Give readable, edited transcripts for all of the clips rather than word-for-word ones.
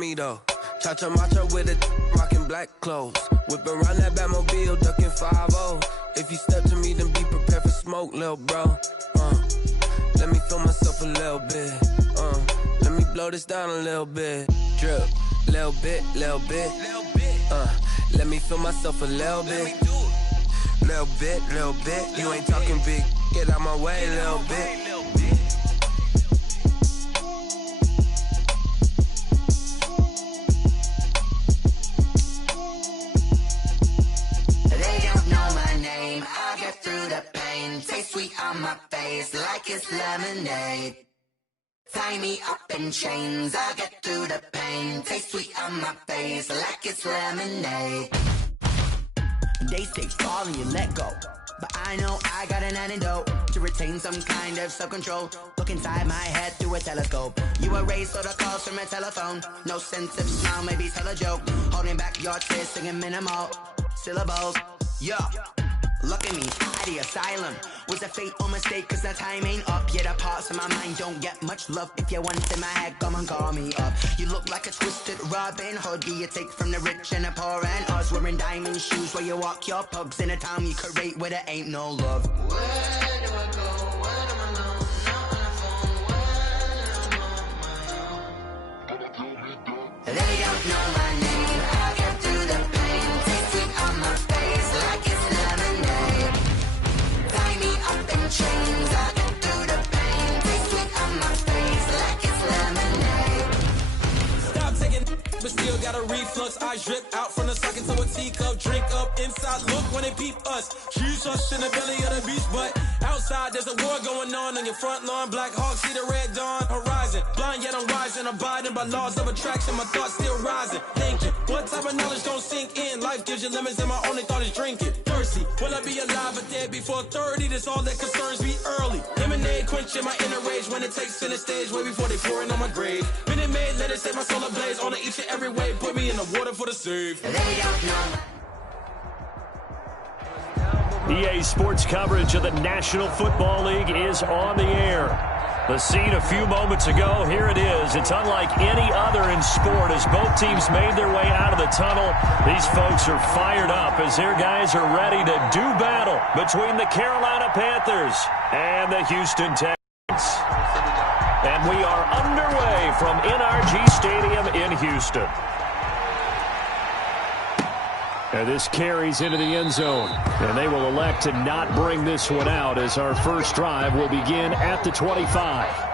me though. Cha-cha matcha with a rockin' black clothes. Whip around that Batmobile, ducking 5-0. If you step to me, then be prepared for smoke, lil' bro. Let me feel myself a little bit. Let me blow this down a little bit. Drip, little bit, little bit. Let me feel myself a little bit. Little bit, little bit. You ain't talking big. Get out my way, little bit. Taste sweet on my face like it's lemonade. Tie me up in chains, I'll get through the pain. Taste sweet on my face like it's lemonade. They say fall and you let go, but I know I got an antidote to retain some kind of self-control. Look inside my head through a telescope. You erase all the calls from a telephone. No sense of smile, maybe tell a joke. Holding back your tears, singing minimal syllables. Yeah. Look at me, at the asylum. Was a fate or mistake, cause the time ain't up. Yet the parts of my mind don't get much love. If you want in my head, come and call me up. You look like a twisted Robin Hood. Do you take from the rich and the poor and us? Wearing diamond shoes where you walk your pugs in a town you create where there ain't no love. Where do I go? Where am I alone? Not on the phone, when I'm on my own. They don't know my name, I'll get through the pain. Taste sweet on my face like it's lemonade. Tie me up in chains, I'll get through the pain. Taste sweet on my face like it's lemonade. Stop taking, but still got a reflux. I drip out from the socket to a teacup. Drink up inside, look when they peep us. Choose us in the belly of the beach, but outside there's a war going on your front lawn. Black Hawk, see the red dawn horizon. Blind yet I'm rising, abiding by laws of attraction. My thoughts still rising, thinking what type of knowledge don't sink in. Life gives you lemons and my only thought is drinking. Thirsty, will I be alive or dead before 30? That's all that concerns me early. Lemonade quenching my inner rage when it takes center stage way before they pour it on my grave. Minute Maid, let it set my soul ablaze on each and every way. Put me in the water for the save. They don't know. EA Sports coverage of the National Football League is on the air. The scene a few moments ago, here it is. It's unlike any other in sport as both teams made their way out of the tunnel. These folks are fired up as their guys are ready to do battle between the Carolina Panthers and the Houston Texans. And we are underway from NRG Stadium in Houston. And this carries into the end zone. And they will elect to not bring this one out as our first drive will begin at the 25.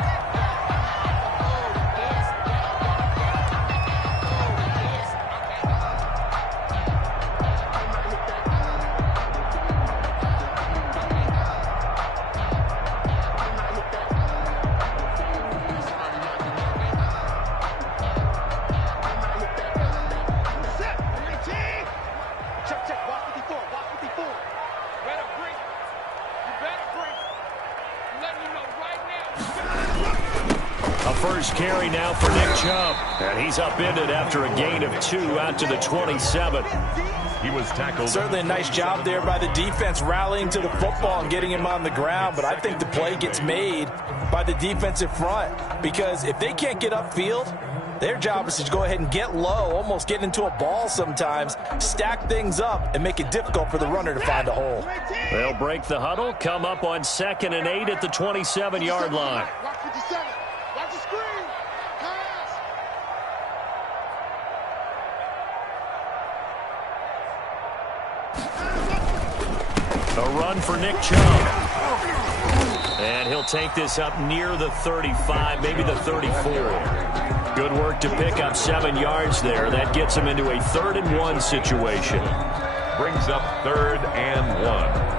Carry now for Nick Chubb. And he's upended after a gain of 2 out to the 27. He was tackled. Certainly a nice job there by the defense rallying to the football and getting him on the ground. But I think the play gets made by the defensive front because if they can't get upfield, their job is to go ahead and get low, almost get into a ball sometimes, stack things up, and make it difficult for the runner to find a hole. They'll break the huddle, come up on 2nd and 8 at the 27-yard line. A run for Nick Chubb. And he'll take this up near the 35, maybe the 34. Good work to pick up 7 yards there. That gets him into a 3rd and 1 situation. Brings up 3rd and 1.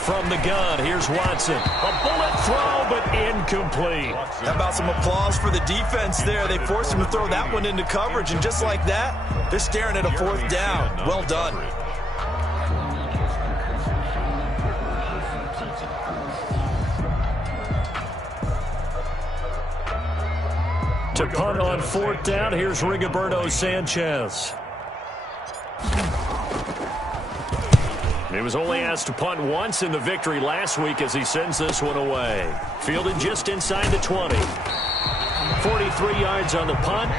From the gun, here's Watson. A bullet throw, but incomplete. How about some applause for the defense there? They forced him to throw that one into coverage, and just like that, they're staring at a 4th down. Well done. To punt on 4th down, here's Rigoberto Sanchez. He was only asked to punt once in the victory last week as he sends this one away. Fielded just inside the 20. 43 yards on the punt,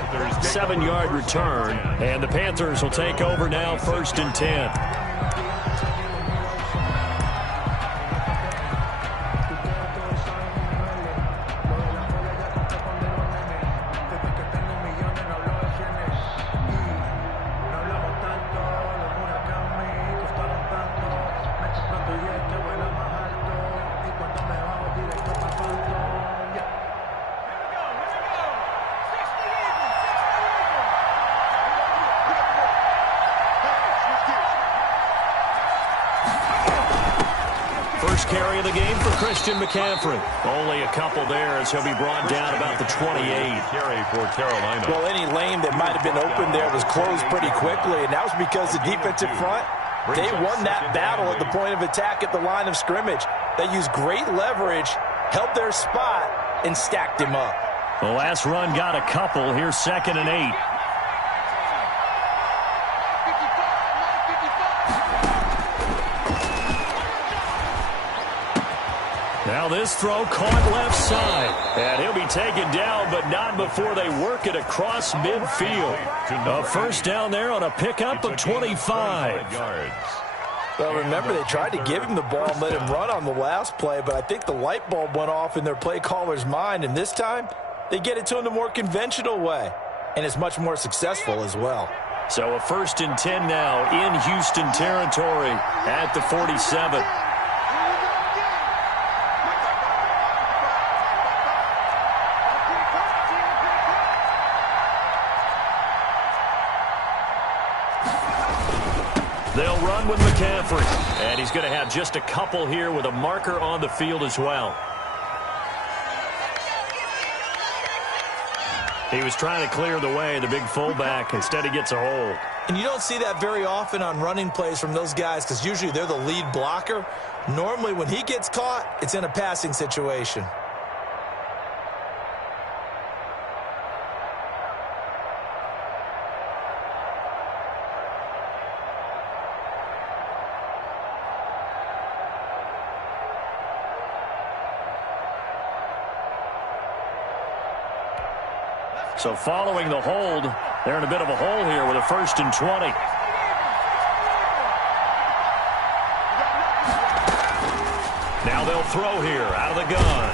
7-yard return, and the Panthers will take over now 1st and 10. Carry of the game for Christian McCaffrey. Only a couple there as he'll be brought down about the 28. Carry for Carolina. Well, any lane that might have been open there was closed pretty quickly, and that was because the defensive front, they won that battle at the point of attack at the line of scrimmage. They used great leverage, held their spot, and stacked him up. The last run got a couple. Here's 2nd and 8. Now this throw caught left side. And he'll be taken down, but not before they work it across midfield. A 1st down there on a pickup of 25. Well, remember, they tried to give him the ball and let him run on the last play, but I think the light bulb went off in their play caller's mind, and this time they get it to him the more conventional way, and it's much more successful as well. So a 1st and 10 now in Houston territory at the 47. They'll run with McCaffrey, and he's going to have just a couple here with a marker on the field as well. He was trying to clear the way, the big fullback. Instead, he gets a hold. And you don't see that very often on running plays from those guys because usually they're the lead blocker. Normally, when he gets caught, it's in a passing situation. So following the hold, they're in a bit of a hole here with a 1st and 20. Now they'll throw here out of the gun.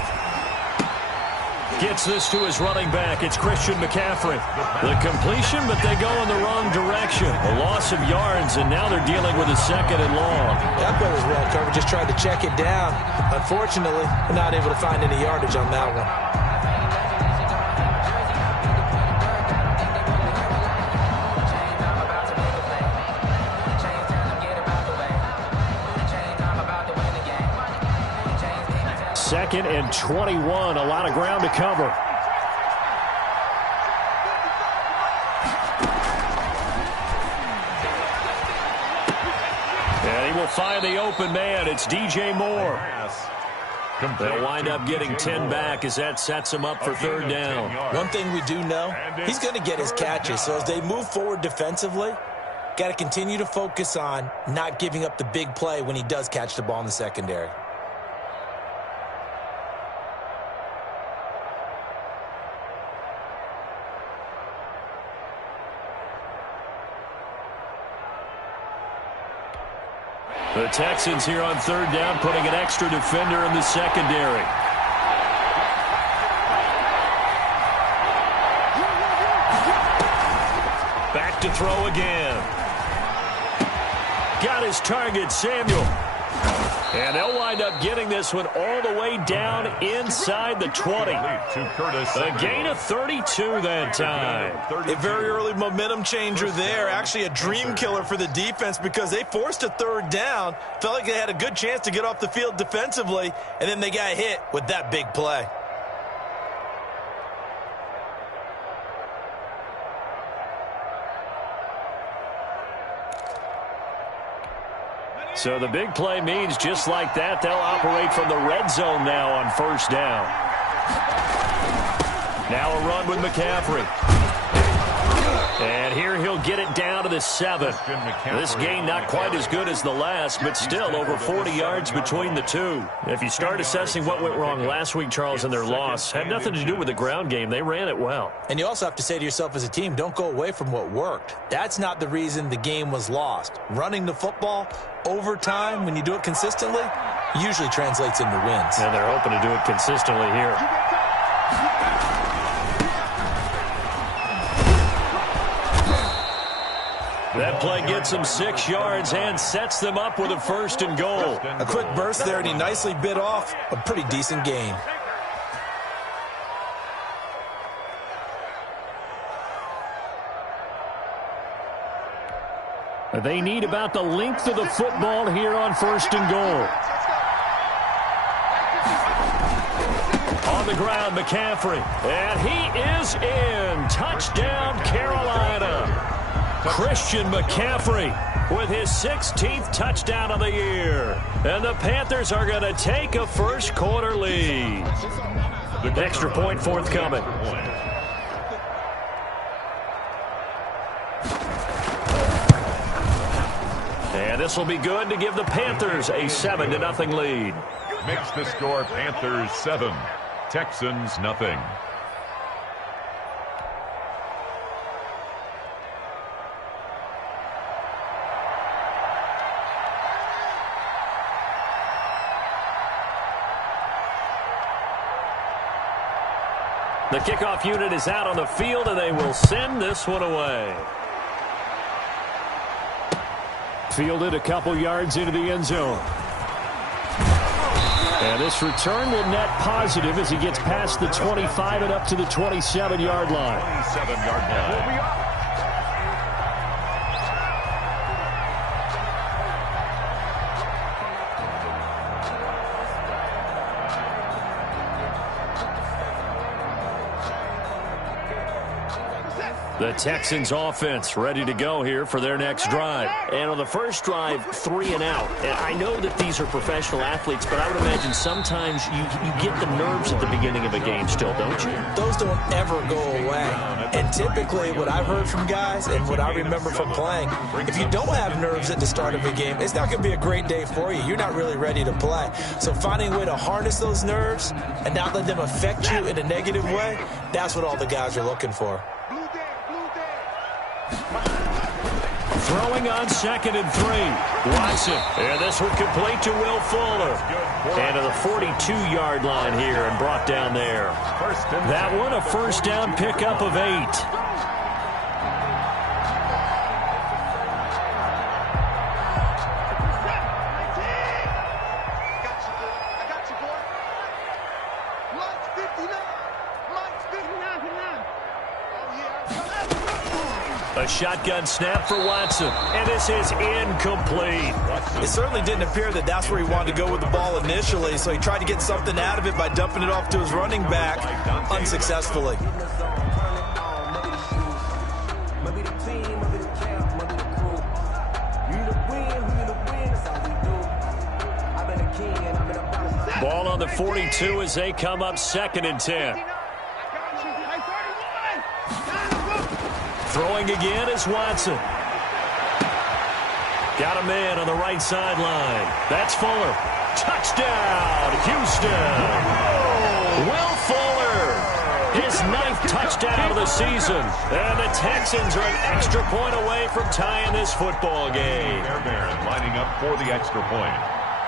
Gets this to his running back. It's Christian McCaffrey. The completion, but they go in the wrong direction. A loss of yards, and now they're dealing with a 2nd and long. That play was well covered. Just tried to check it down. Unfortunately, we're not able to find any yardage on that one. Second and 21, a lot of ground to cover. And he will find the open man. It's DJ Moore. They'll wind up getting 10 back as that sets him up for 3rd down. One thing we do know, he's going to get his catches. So as they move forward defensively, got to continue to focus on not giving up the big play when he does catch the ball in the secondary. The Texans here on 3rd down, putting an extra defender in the secondary. Back to throw again. Got his target, Samuel. And they'll wind up getting this one all the way down inside the 20. A gain of 32 that time. A very early momentum changer there. Actually a dream killer for the defense because they forced a 3rd down. Felt like they had a good chance to get off the field defensively, and then they got hit with that big play. So the big play means just like that, they'll operate from the red zone now on 1st down. Now a run with McCaffrey. And here he'll get it down to the 7. This gain not quite as good as the last, but still over 40 yards between the two. If you start assessing what went wrong last week, Charles, in their loss, had nothing to do with the ground game. They ran it well. And you also have to say to yourself as a team, don't go away from what worked. That's not the reason the game was lost. Running the football over time, when you do it consistently, usually translates into wins. And they're hoping to do it consistently here. That play gets them 6 yards and sets them up with a 1st and goal. A quick burst there, and he nicely bit off a pretty decent gain. They need about the length of the football here on 1st and goal. On the ground, McCaffrey. And he is in. Touchdown, Carolina. Christian McCaffrey with his 16th touchdown of the year. And the Panthers are going to take a first-quarter lead. Extra point forthcoming. And this will be good to give the Panthers a 7-0 lead. Makes the score Panthers 7, Texans nothing. The kickoff unit is out on the field, and they will send this one away. Fielded a couple yards into the end zone. And this return will net positive as he gets past the 25 and up to the 27-yard line. 27-yard line. The Texans offense ready to go here for their next drive. And on the first drive, 3 and out. And I know that these are professional athletes, but I would imagine sometimes you get the nerves at the beginning of a game still, don't you? Those don't ever go away. And typically what I've heard from guys and what I remember from playing, if you don't have nerves at the start of a game, it's not going to be a great day for you. You're not really ready to play. So finding a way to harness those nerves and not let them affect you in a negative way, that's what all the guys are looking for. Throwing on 2nd and 3. Watson. And this one complete to Will Fuller. And to the 42-yard line here and brought down there. That one a first down pickup of 8. A shotgun snap for Watson, and this is incomplete. It certainly didn't appear that that's where he wanted to go with the ball initially, so he tried to get something out of it by dumping it off to his running back unsuccessfully. Ball on the 42 as they come up 2nd and 10. Throwing again is Watson. Got a man on the right sideline. That's Fuller. Touchdown, Houston. Will Fuller, his 9th touchdown of the season. And the Texans are an extra point away from tying this football game. Bear lining up for the extra point.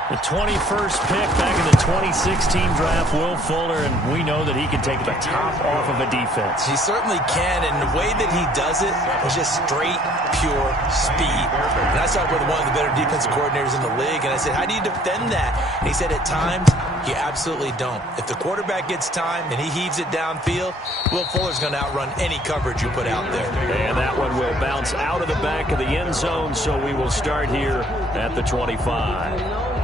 The 21st pick back in the 2016 draft, Will Fuller, and we know that he can take the top off of a defense. He certainly can, and the way that he does it is just straight, pure speed. And I talked with one of the better defensive coordinators in the league, and I said, how do you defend that? And he said, at times, you absolutely don't. If the quarterback gets time and he heaves it downfield, Will Fuller's going to outrun any coverage you put out there. And that one will bounce out of the back of the end zone, so we will start here at the 25.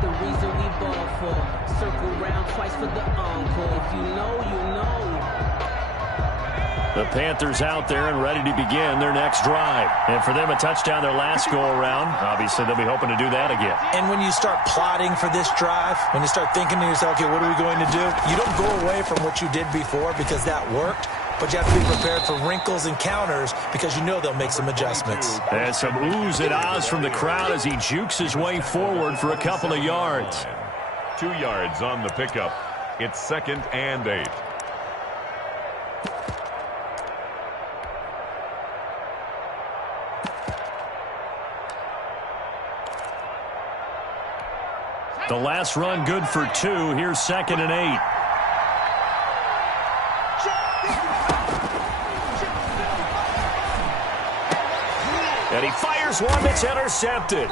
The reason we ball for circle round twice for the encore. If you know, you know. The Panthers out there and ready to begin their next drive. And for them, a touchdown their last go-around. Obviously, they'll be hoping to do that again. And when you start plotting for this drive, when you start thinking to yourself, okay, what are we going to do? You don't go away from what you did before because that worked. But you have to be prepared for wrinkles and counters because you know they'll make some adjustments. And some oohs and ahs from the crowd as he jukes his way forward for a couple of yards. 2 yards on the pickup. It's 2nd and 8. The last run good for 2. Here's 2nd and 8. And he fires one that's intercepted.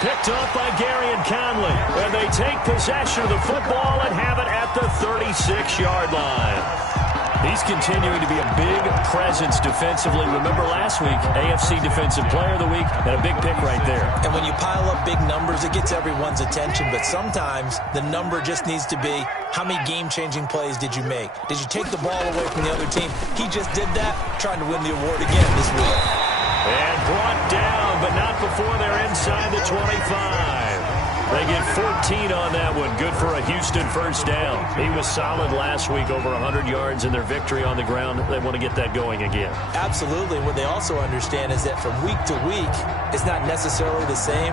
Picked off by Gary and Conley. And they take possession of the football and have it at the 36-yard line. He's continuing to be a big presence defensively. Remember last week, AFC Defensive Player of the Week, and a big pick right there. And when you pile up big numbers, it gets everyone's attention. But sometimes the number just needs to be, how many game-changing plays did you make? Did you take the ball away from the other team? He just did that, trying to win the award again this week. And brought down, but not before they're inside the 25. They get 14 on that one. Good for a Houston first down. He was solid last week, over 100 yards in their victory on the ground. They want to get that going again. Absolutely. What they also understand is that from week to week, it's not necessarily the same,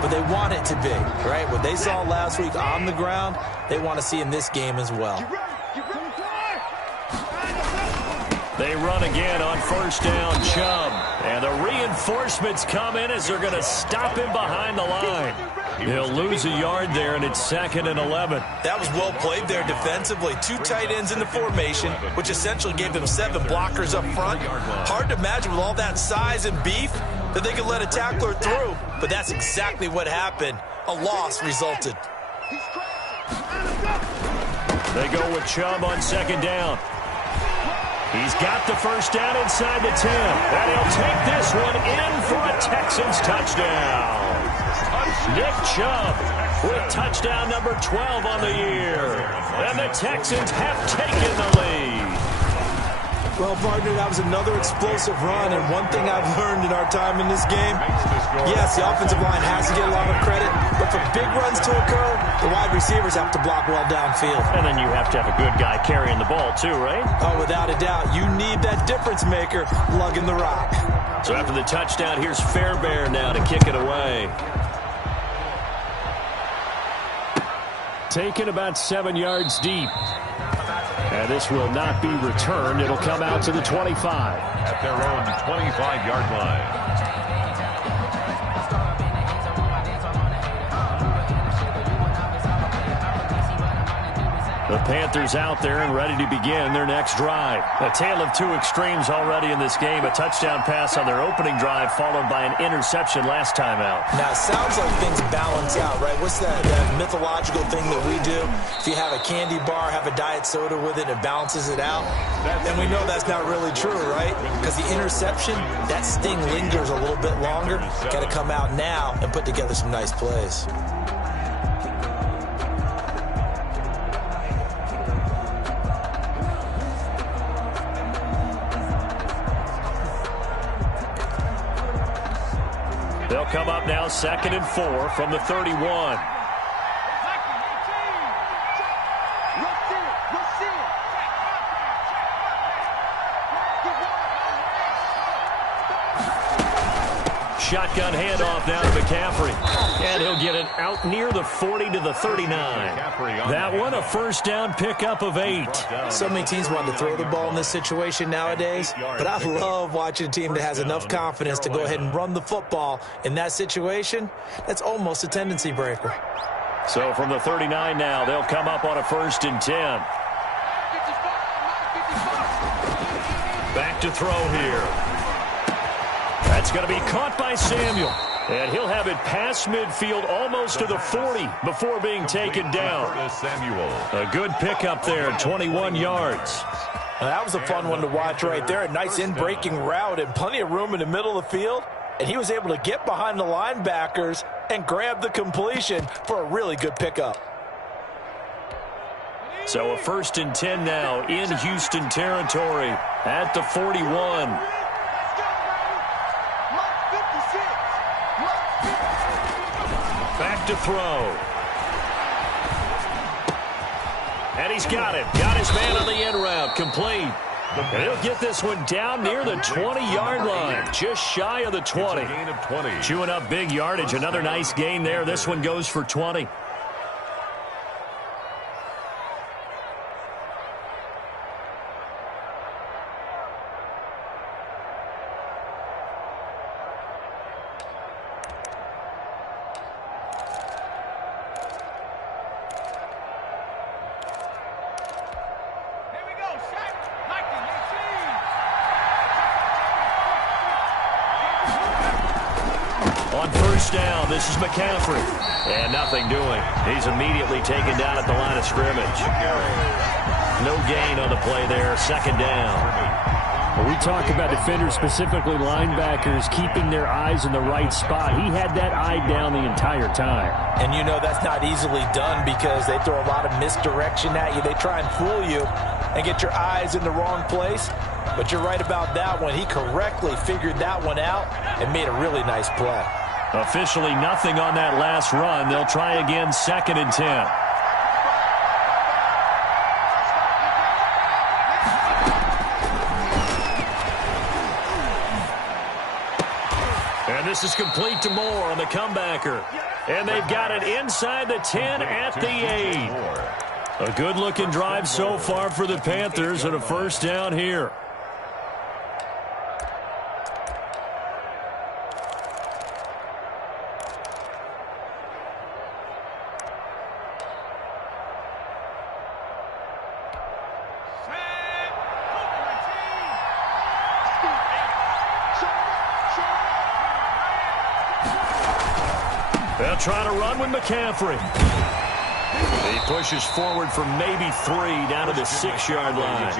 but they want it to be, right? What they saw last week on the ground, they want to see in this game as well. They run again on first down, Chubb. And the reinforcements come in as they're going to stop him behind the line. He'll lose a yard there, and it's 2nd and 11. That was well played there defensively. 2 tight ends in the formation, which essentially gave them 7 blockers up front. Hard to imagine with all that size and beef that they could let a tackler through. But that's exactly what happened. A loss resulted. They go with Chubb on 2nd down. He's got the first down inside the 10. And he'll take this one in for a Texans touchdown. Nick Chubb with touchdown number 12 on the year. And the Texans have taken the lead. Well, partner, that was another explosive run, and one thing I've learned in our time in this game, yes, the offensive line has to get a lot of credit, but for big runs to occur, the wide receivers have to block well downfield. And then you have to have a good guy carrying the ball too, right? Oh, without a doubt. You need that difference maker lugging the rock. So after the touchdown, here's Fairbairn now to kick it away. Taken about 7 yards deep. And this will not be returned. It'll come out to the 25. At their own 25-yard line. The Panthers out there and ready to begin their next drive. A tale of 2 extremes already in this game. A touchdown pass on their opening drive followed by an interception last time out. Now, it sounds like things balance out, right? What's that mythological thing that we do? If you have a candy bar, have a diet soda with it, it balances it out. And we know that's not really true, right? Because the interception, that sting lingers a little bit longer. Got to come out now and put together some nice plays. They'll come up now 2nd and 4 from the 31. Shotgun handoff now to McCaffrey. And he'll get it out near the 40 to the 39. That one a first down pickup of 8. So many teams want to throw the ball in this situation nowadays, but I love watching a team that has enough confidence to go ahead and run the football. In that situation, that's almost a tendency breaker. So from the 39 now, they'll come up on a 1st and 10. Back to throw here. That's going to be caught by Samuel. And he'll have it past midfield almost to the 40 before being taken down. A good pickup there, 21 yards. Now, that was a fun one to watch right there. A nice in-breaking route and plenty of room in the middle of the field. And he was able to get behind the linebackers and grab the completion for a really good pickup. So a 1st and 10 now in Houston territory at the 41. Back to throw. And he's got it. Got his man on the in route. Complete. And he'll get this one down near the 20-yard line. Just shy of the 20. Chewing up big yardage. Another nice gain there. This one goes for 20. On 1st down, this is McCaffrey. And nothing doing. He's immediately taken down at the line of scrimmage. No gain on the play there. 2nd down. Well, we talk about defenders, specifically linebackers, keeping their eyes in the right spot. He had that eye down the entire time. And you know that's not easily done because they throw a lot of misdirection at you. They try and fool you and get your eyes in the wrong place. But you're right about that one. He correctly figured that one out and made a really nice play. Officially nothing on that last run. They'll try again 2nd and 10. And this is complete to Moore on the comebacker. And they've got it inside the 10 at the 8. A good-looking drive so far for the Panthers and a 1st down here. They'll try to run with McCaffrey. He pushes forward for maybe 3 down to the 6-yard line.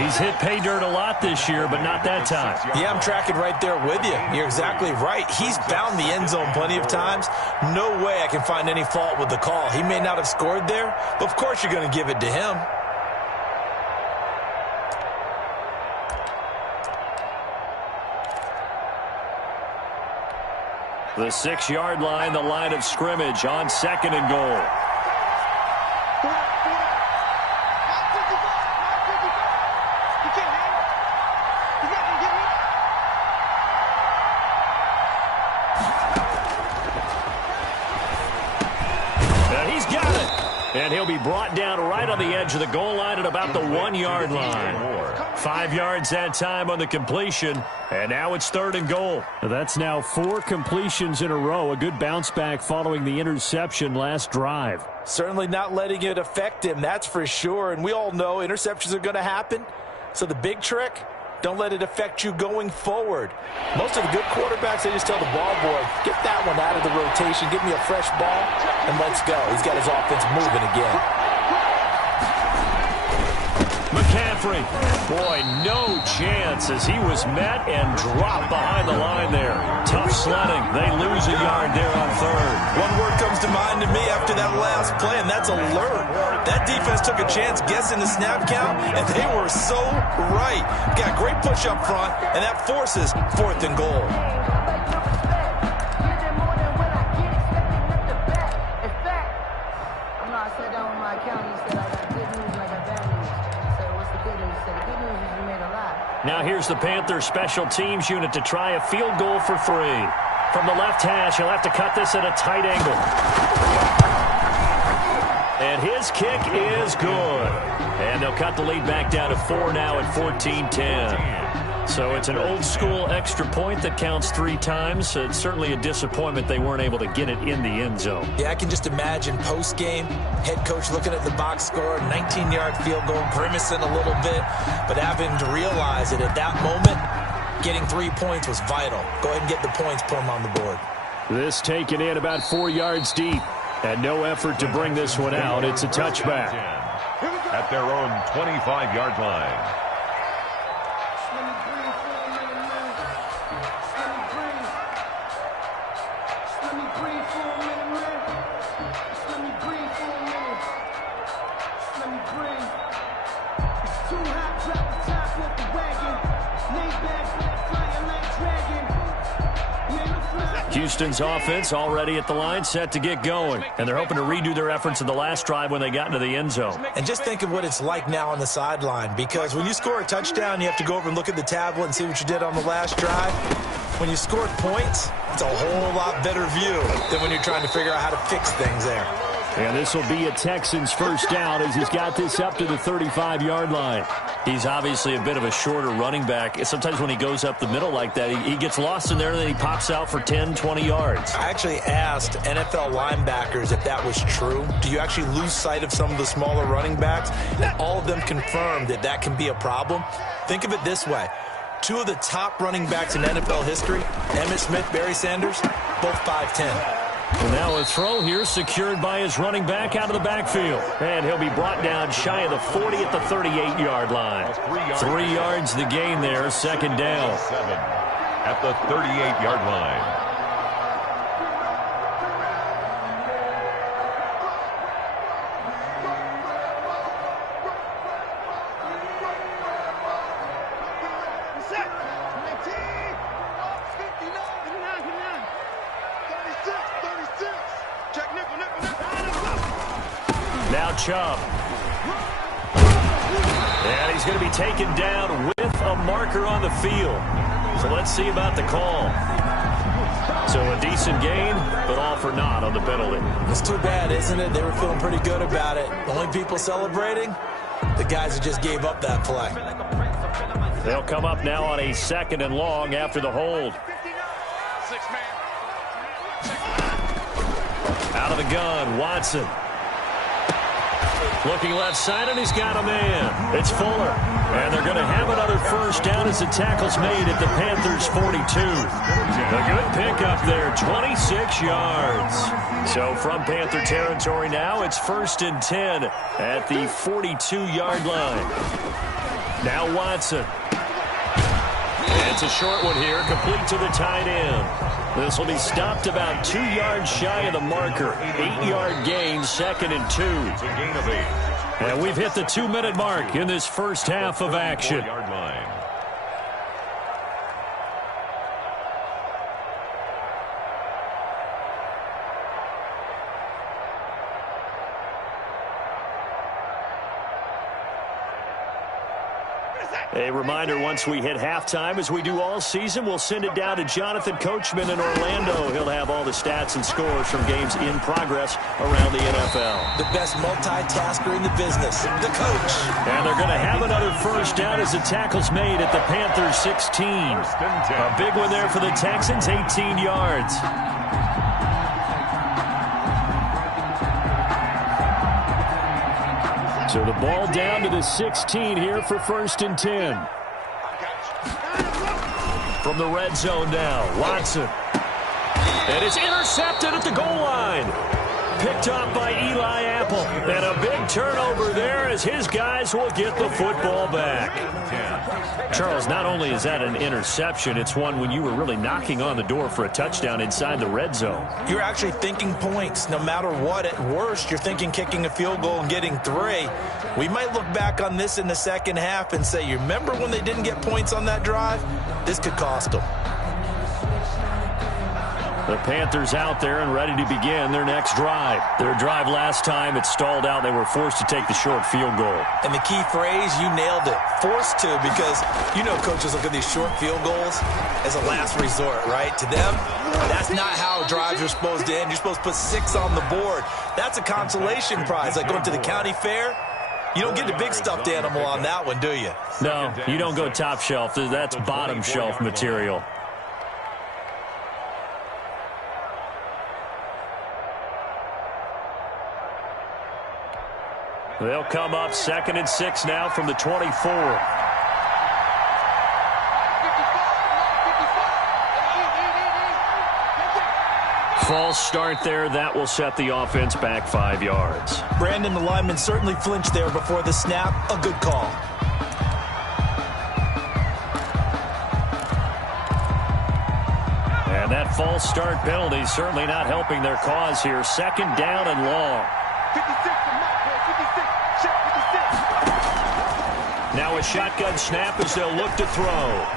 He's hit pay dirt a lot this year, but not that time. Yeah, I'm tracking right there with you. You're exactly right. He's found the end zone plenty of times. No way I can find any fault with the call. He may not have scored there, but of course you're going to give it to him. The 6-yard line, the line of scrimmage on 2nd and goal. And he's got it. And he'll be brought down right on the edge of the goal line at about the 1-yard line. 5 yards that time on the completion, and now it's 3rd and goal. That's now 4 completions in a row. A good bounce back following the interception last drive. Certainly not letting it affect him, that's for sure. And we all know interceptions are going to happen. So the big trick, don't let it affect you going forward. Most of the good quarterbacks, they just tell the ball boy, get that one out of the rotation, give me a fresh ball, and let's go. He's got his offense moving again. McCaffrey, boy, no chance as he was met and dropped behind the line there. Tough sledding. They lose a yard there on 3rd. One word comes to mind to me after that last play, and that's alert. That defense took a chance guessing the snap count, and they were so right. Got great push up front, and that forces 4th and goal. Now here's the Panthers special teams unit to try a field goal for 3. From the left hash, he'll have to cut this at a tight angle. And his kick is good. And they'll cut the lead back down to 4 now at 14-10. So it's an old-school extra point that counts 3 times. It's certainly a disappointment they weren't able to get it in the end zone. Yeah, I can just imagine post-game, head coach looking at the box score, 19-yard field goal, grimacing a little bit, but having to realize that at that moment, getting 3 points was vital. Go ahead and get the points, put them on the board. This taken in about 4 yards deep, and no effort to bring this one out. It's a touchback. At their own 25-yard line. Houston's offense already at the line, set to get going. And they're hoping to redo their efforts in the last drive when they got into the end zone. And just think of what it's like now on the sideline, because when you score a touchdown, you have to go over and look at the tablet and see what you did on the last drive. When you score points, it's a whole lot better view than when you're trying to figure out how to fix things there. And this will be a Texans first down as he's got this up to the 35-yard line. He's obviously a bit of a shorter running back. Sometimes when he goes up the middle like that, he gets lost in there and then he pops out for 10, 20 yards. I actually asked NFL linebackers if that was true. Do you actually lose sight of some of the smaller running backs? And all of them confirmed that that can be a problem. Think of it this way. Two of the top running backs in NFL history, Emmitt Smith, Barry Sanders, both 5'10". And now a throw here secured by his running back out of the backfield. And he'll be brought down shy of the 40 at the 38-yard line. 3 yards the gain there, second down. 7 at the 38-yard line. Chubb. And he's going to be taken down with a marker on the field. So let's see about the call. So a decent gain, but all for naught on the penalty. It's too bad, isn't it? They were feeling pretty good about it. The only people celebrating, the guys who just gave up that play. They'll come up now on a 2nd and long after the hold. Out of the gun, Watson. Looking left side, and he's got a man. It's Fuller. And they're going to have another first down as the tackle's made at the Panthers' 42. A good pickup there, 26 yards. So from Panther territory now, it's 1st and 10 at the 42-yard line. Now Watson. And it's a short one here, complete to the tight end. This will be stopped about 2 yards shy of the marker. 8-yard gain, 2nd and 2. It's a gain of 8. And we've hit the 2-minute mark in this first half of action. 4-yard line. A reminder, once we hit halftime, as we do all season, we'll send it down to Jonathan Coachman in Orlando. He'll have all the stats and scores from games in progress around the NFL. The best multitasker in the business, the coach. And they're going to have another first down as the tackle's made at the Panthers' 16. A big one there for the Texans, 18 yards. So the ball down to the 16 here for 1st and 10. From the red zone now, Watson. And it's intercepted at the goal line. Picked up by Eli Apple. And a big turnover there as his guys will get the football back. Charles, not only is that an interception, it's one when you were really knocking on the door for a touchdown inside the red zone. You're actually thinking points no matter what. At worst, you're thinking kicking a field goal and getting 3. We might look back on this in the second half and say, you remember when they didn't get points on that drive? This could cost them. The Panthers out there and ready to begin their next drive. Their drive last time, it stalled out. They were forced to take the short field goal. And the key phrase, you nailed it. Forced to, because you know coaches look at these short field goals as a last resort, right? To them, that's not how drives are supposed to end. You're supposed to put 6 on the board. That's a consolation prize, like going to the county fair. You don't get the big stuffed animal on that one, do you? No, you don't go top shelf. That's bottom shelf material. They'll come up 2nd and 6 now from the 24. False start there. That will set the offense back 5 yards. Brandon, the lineman, certainly flinched there before the snap. A good call. And that false start penalty certainly not helping their cause here. 2nd down and long. Now a shotgun snap as they'll look to throw.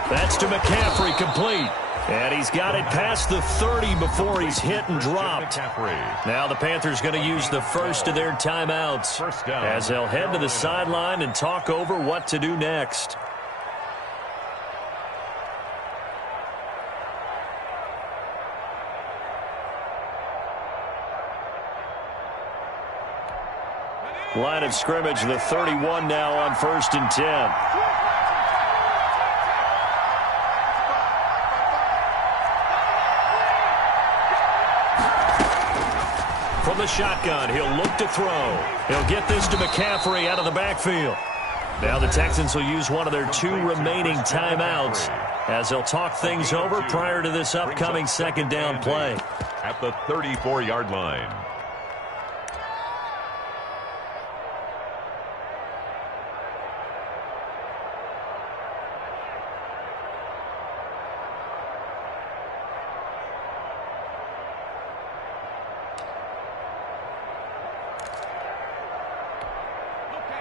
That's to McCaffrey, complete. And he's got it past the 30 before he's hit and dropped. Now the Panthers going to use the first of their timeouts as they'll head to the sideline and talk over what to do next. Line of scrimmage, the 31 now on 1st and 10. From the shotgun, he'll look to throw. He'll get this to McCaffrey out of the backfield. Now the Texans will use one of their 2 remaining timeouts as they'll talk things over prior to this upcoming second down play. At the 34-yard line.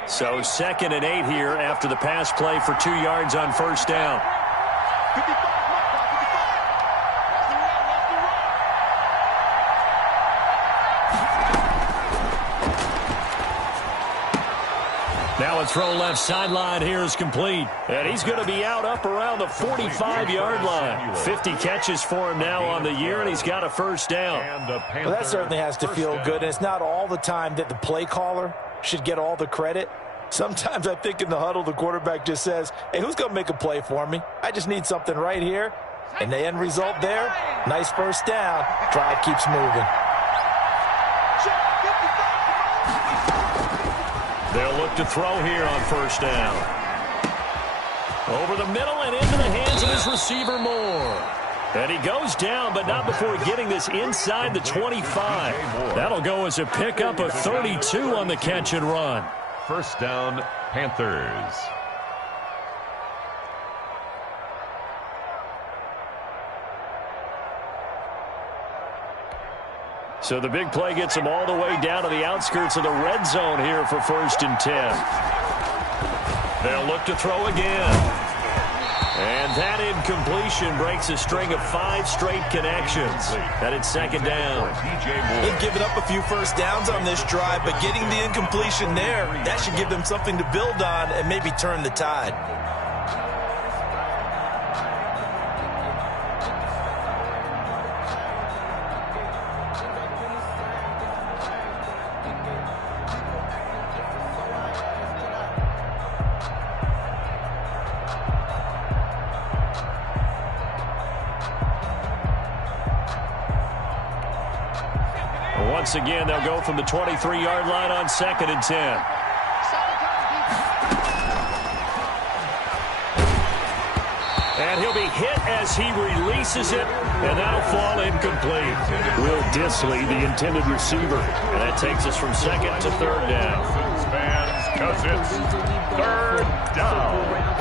So 2nd and 8 here after the pass play for 2 yards on 1st down. Now a throw left sideline here is complete. And he's going to be out up around the 45-yard line. 50 catches for him now on the year, and he's got a 1st down. Well, that certainly has to feel good. And it's not all the time that the play caller should get all the credit. Sometimes I think in the huddle, the quarterback just says, hey, who's going to make a play for me? I just need something right here. And the end result there, nice 1st down. Drive keeps moving. They'll look to throw here on 1st down. Over the middle and into the hands of his receiver Moore. And he goes down, but not before getting this inside the 25. That'll go as a pickup of 32 on the catch and run. 1st down, Panthers. So the big play gets them all the way down to the outskirts of the red zone here for 1st and 10. They'll look to throw again. And that incompletion breaks a string of 5 straight connections. And it's 2nd down. They've given up a few 1st downs on this drive, but getting the incompletion there, that should give them something to build on and maybe turn the tide. Once again, they'll go from the 23-yard line on 2nd and 10. And he'll be hit as he releases it, and that'll fall incomplete. Will Disley, the intended receiver. And that takes us from 2nd to 3rd down. Fans, because it's 3rd down.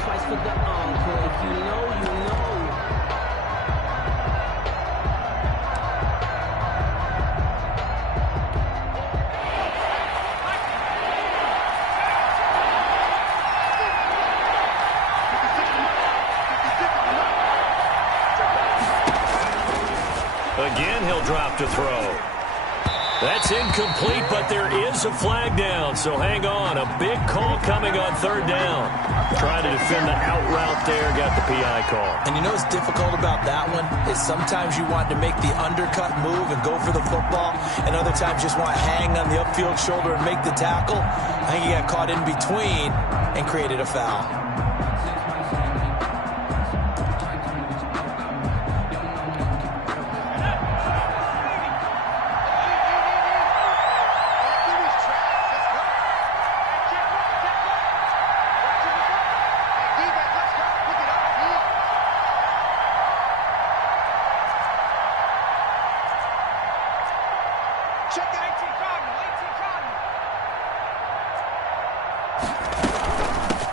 Again, he'll drop to throw. That's incomplete, but there is a flag down, so hang on. A big call coming on 3rd down. Trying to defend the out route there, got the PI call. And you know what's difficult about that one is sometimes you want to make the undercut move and go for the football, and other times just want to hang on the upfield shoulder and make the tackle. I think he got caught in between and created a foul.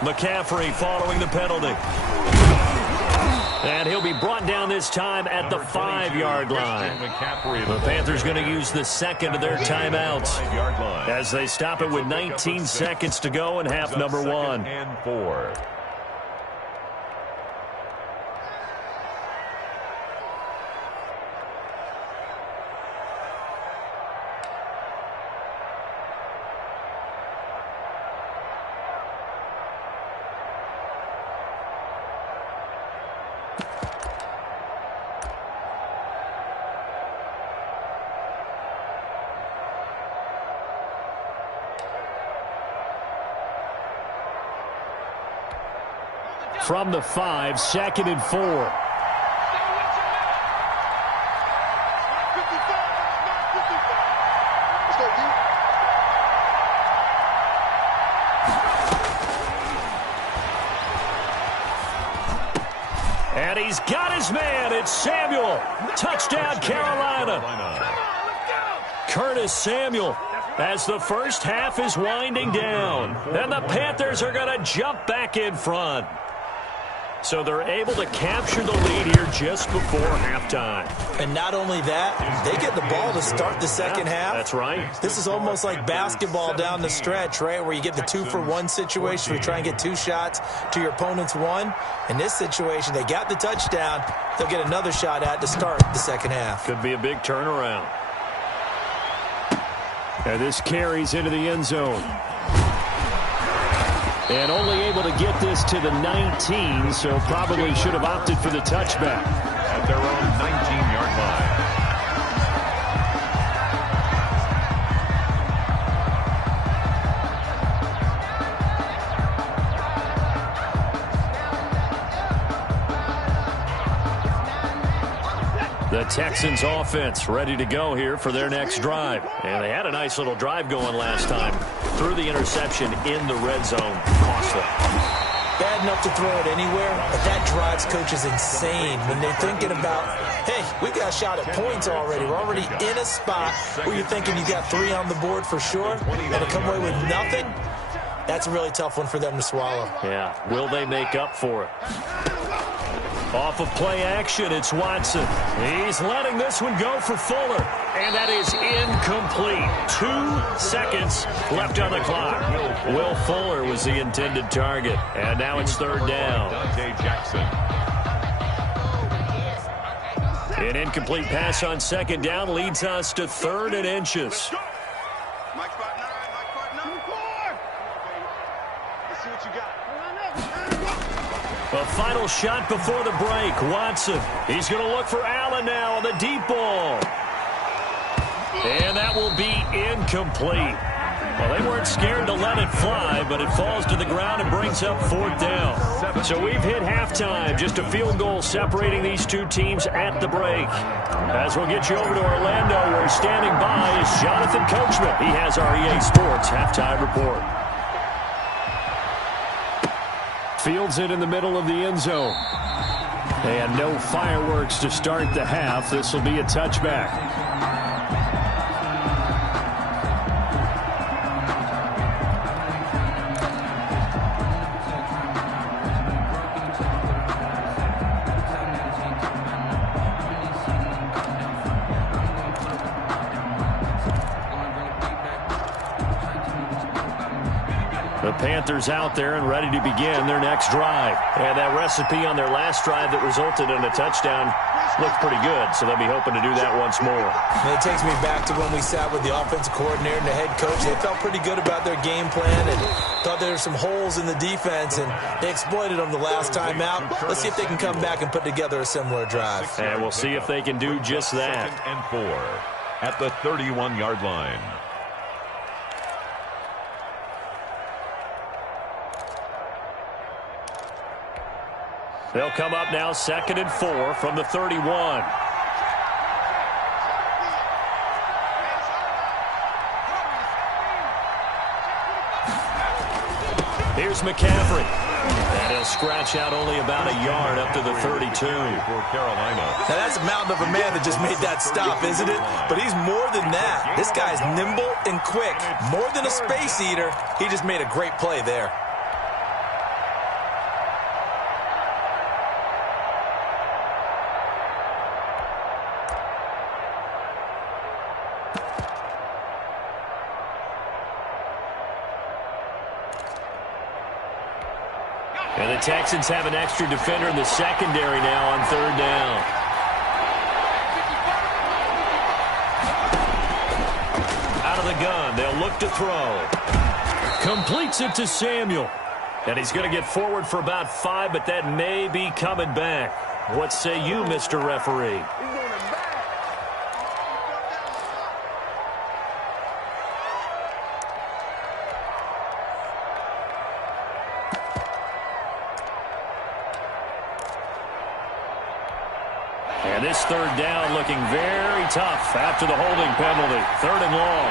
McCaffrey following the penalty. And he'll be brought down this time at the 5-yard line. The Panthers going to use the 2nd of their timeouts as they stop it with 19 seconds to go in half number 1. And 4. from the 5, 2nd and 4. And he's got his man. It's Samuel. Touchdown, Carolina. Curtis Samuel, as the first half is winding down. And the Panthers are going to jump back in front. So they're able to capture the lead here just before halftime. And not only that, they get the ball to start the second half. That's right. This is almost like basketball down the stretch, right, where you get the 2-for-1 situation where you try and get 2 shots to your opponent's 1. In this situation, they got the touchdown. They'll get another shot at to start the second half. Could be a big turnaround. And this carries into the end zone. And only able to get this to the 19, so probably should have opted for the touchback. At their own 19-yard line. The Texans offense ready to go here for their next drive. And they had a nice little drive going last time. Threw the interception in the red zone. Costly. Bad enough to throw it anywhere, but that drives coaches insane when they're thinking about, hey, we got a shot at points already. We're already in a spot where you're thinking you got 3 on the board for sure, and to come away with nothing, that's a really tough one for them to swallow. Yeah, will they make up for it? Off of play action, it's Watson. He's letting this one go for Fuller. And that is incomplete. 2 seconds left on the clock. Will Fuller was the intended target. And now it's 3rd down. Dante Jackson. An incomplete pass on 2nd down leads us to 3rd and inches. A final shot before the break. Watson. He's going to look for Allen now on the deep ball. And that will be incomplete. Well, they weren't scared to let it fly, but it falls to the ground and brings up 4th down. So we've hit halftime. Just a field goal separating these two teams at the break. As we'll get you over to Orlando, where standing by is Jonathan Coachman. He has our EA Sports halftime report. Fields it in the middle of the end zone. And no fireworks to start the half. This will be a touchback. The Panthers out there and ready to begin their next drive. And that recipe on their last drive that resulted in a touchdown looked pretty good, so they'll be hoping to do that once more. And it takes me back to when we sat with the offensive coordinator and the head coach. They felt pretty good about their game plan and thought there were some holes in the defense, and they exploited them the last time out. Let's see if they can come back and put together a similar drive. And we'll see if they can do just that. 2nd and 4 at the 31-yard line. They'll come up now 2nd and 4 from the 31. Here's McCaffrey. And he'll scratch out only about a yard up to the 32. For Carolina. Now that's a mountain of a man that just made that stop, isn't it? But he's more than that. This guy's nimble and quick. More than a space eater. He just made a great play there. And the Texans have an extra defender in the secondary now on 3rd down. Out of the gun, they'll look to throw. Completes it to Samuel. And he's going to get forward for about 5, but that may be coming back. What say you, Mr. Referee? And this third down looking very tough after the holding penalty. 3rd and long.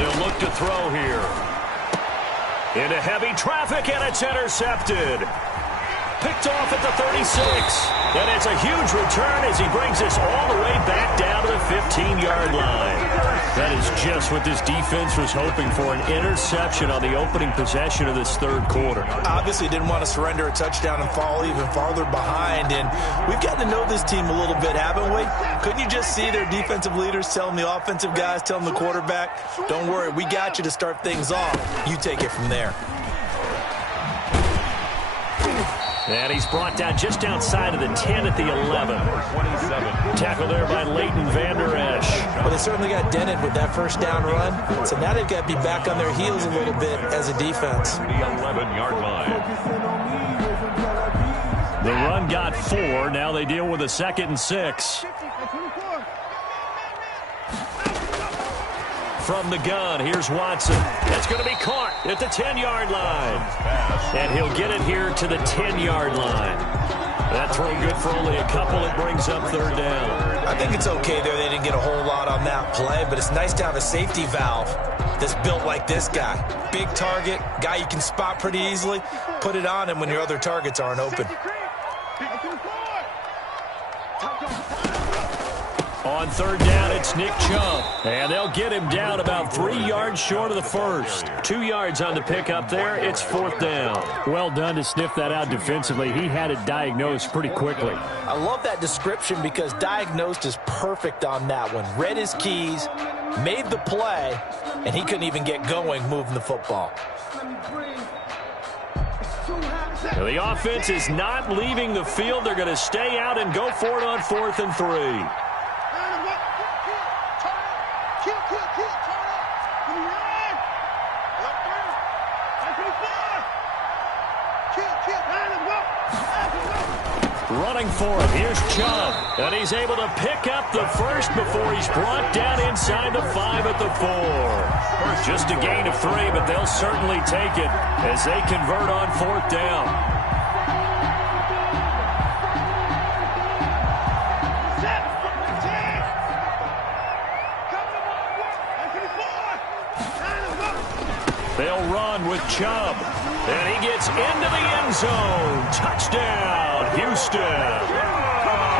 They'll look to throw here. Into heavy traffic, and it's intercepted. Picked off at the 36. And it's a huge return as he brings us all the way back down to the 15-yard line. That is just what this defense was hoping for, an interception on the opening possession of this 3rd quarter. Obviously didn't want to surrender a touchdown and fall even farther behind. And we've gotten to know this team a little bit, haven't we? Couldn't you just see their defensive leaders telling the offensive guys, telling the quarterback, don't worry, we got you to start things off. You take it from there. And he's brought down just outside of the 10 at the 11. Tackle there by Leighton Vander Esch. Well, they certainly got dented with that first down run. So now they've got to be back on their heels a little bit as a defense. The 11-yard line. The run got 4. Now they deal with a 2nd and 6. From the gun, here's Watson. That's going to be caught at the 10-yard line. And he'll get it here to the 10-yard line. That throw good for only a couple. It brings up 3rd down. I think it's okay there. They didn't get a whole lot on that play, but it's nice to have a safety valve that's built like this guy. Big target, guy you can spot pretty easily. Put it on him when your other targets aren't open. On 3rd down, it's Nick Chubb. And they'll get him down about 3 yards short of the first. 2 yards on the pickup there. It's 4th down. Well done to sniff that out defensively. He had it diagnosed pretty quickly. I love that description because diagnosed is perfect on that one. Read his keys, made the play, and he couldn't even get going moving the football. Now the offense is not leaving the field. They're going to stay out and go for it on 4th and 3. Running for it. Here's Chubb. And he's able to pick up the first before he's brought down inside the 5 at the 4. Just a gain of 3, but they'll certainly take it as they convert on 4th down. They'll run with Chubb. And he gets into the end zone. Touchdown, Houston.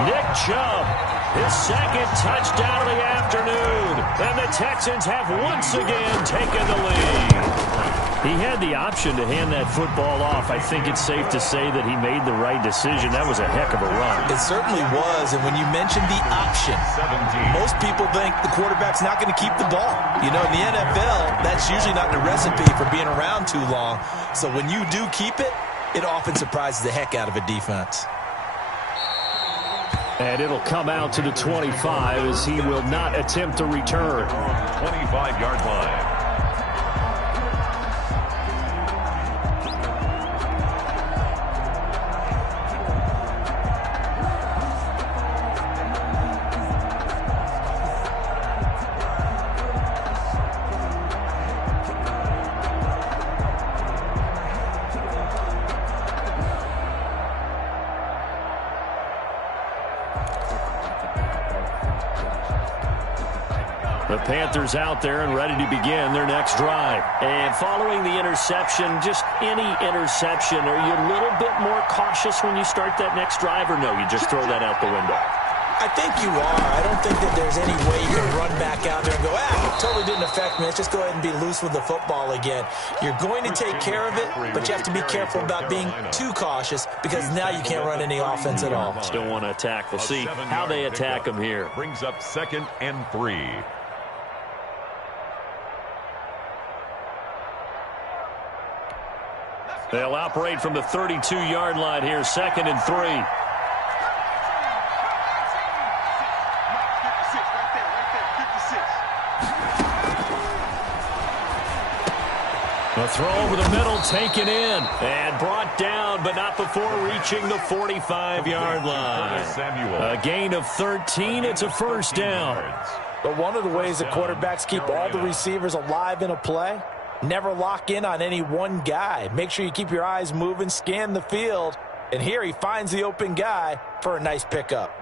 Nick Chubb, his 2nd touchdown of the afternoon. And the Texans have once again taken the lead. He had the option to hand that football off. I think it's safe to say that he made the right decision. That was a heck of a run. It certainly was. And when you mentioned the option, most people think the quarterback's not going to keep the ball. You know, in the NFL, that's usually not the recipe for being around too long. So when you do keep it, it often surprises the heck out of a defense. And it'll come out to the 25 as he will not attempt to return. 25-yard line. The Panthers out there and ready to begin their next drive. And following the interception, just any interception, are you a little bit more cautious when you start that next drive, or no, you just throw that out the window? I think you are. I don't think that there's any way you can run back out there and go, it totally didn't affect me. Let's just go ahead and be loose with the football again. You're going to take care of it, but you have to be careful about being too cautious because now you can't run any offense at all. Still want to attack. We'll see how they attack them here. Brings up 2nd and 3. They'll operate from the 32-yard line here, 2nd and 3. A throw over the middle, taken in, and brought down, but not before reaching the 45-yard line. A gain of 13, it's a 1st down. But one of the ways that quarterbacks keep all the receivers alive in a play, never lock in on any one guy. Make sure you keep your eyes moving, scan the field, And here he finds the open guy for a nice pickup.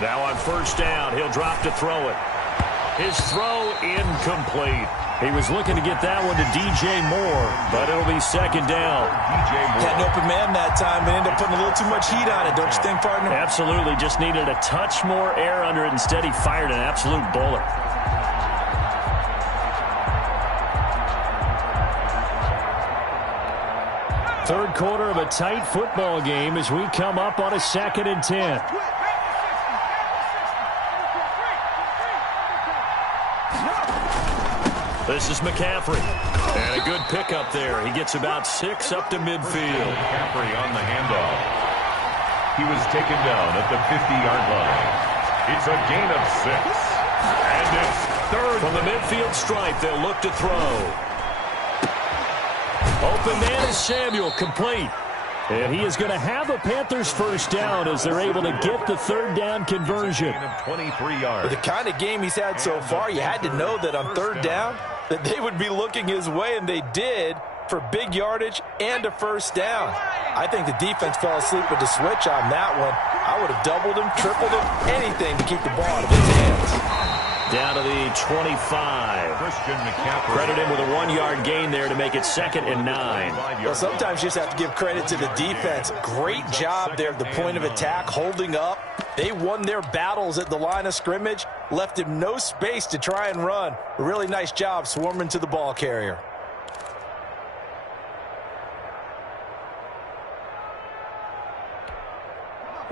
Now on first down, he'll drop to throw it. His throw incomplete. He was looking to get that one to DJ Moore, but it'll be second down. Had an open man that time, but ended up putting a little too much heat on it, don't you think, partner? Absolutely. Just needed a touch more air under it. Instead, he fired an absolute bullet. Third quarter of a tight football game as we come up on a 2nd and 10. This is McCaffrey. And a good pickup there. He gets about 6 up to midfield. McCaffrey on the handoff. He was taken down at the 50-yard line. It's a gain of 6. And it's third. From the midfield stripe, they'll look to throw. Open man is Samuel, complete. And he is going to have a Panthers first down as they're able to get the third down conversion. 23 yards. With the kind of game he's had so far, you had to know that on third down that they would be looking his way, and they did, for big yardage and a first down. I think the defense fell asleep with the switch on that one. I would have doubled him, tripled him, anything to keep the ball out of his hands. Down to the 25. Christian McCaffrey. Credit him with a 1-yard gain there to make it 2nd and 9. Well, sometimes you just have to give credit to the defense. Great job there at the point of attack, holding up. They won their battles at the line of scrimmage, left him no space to try and run. A really nice job swarming to the ball carrier.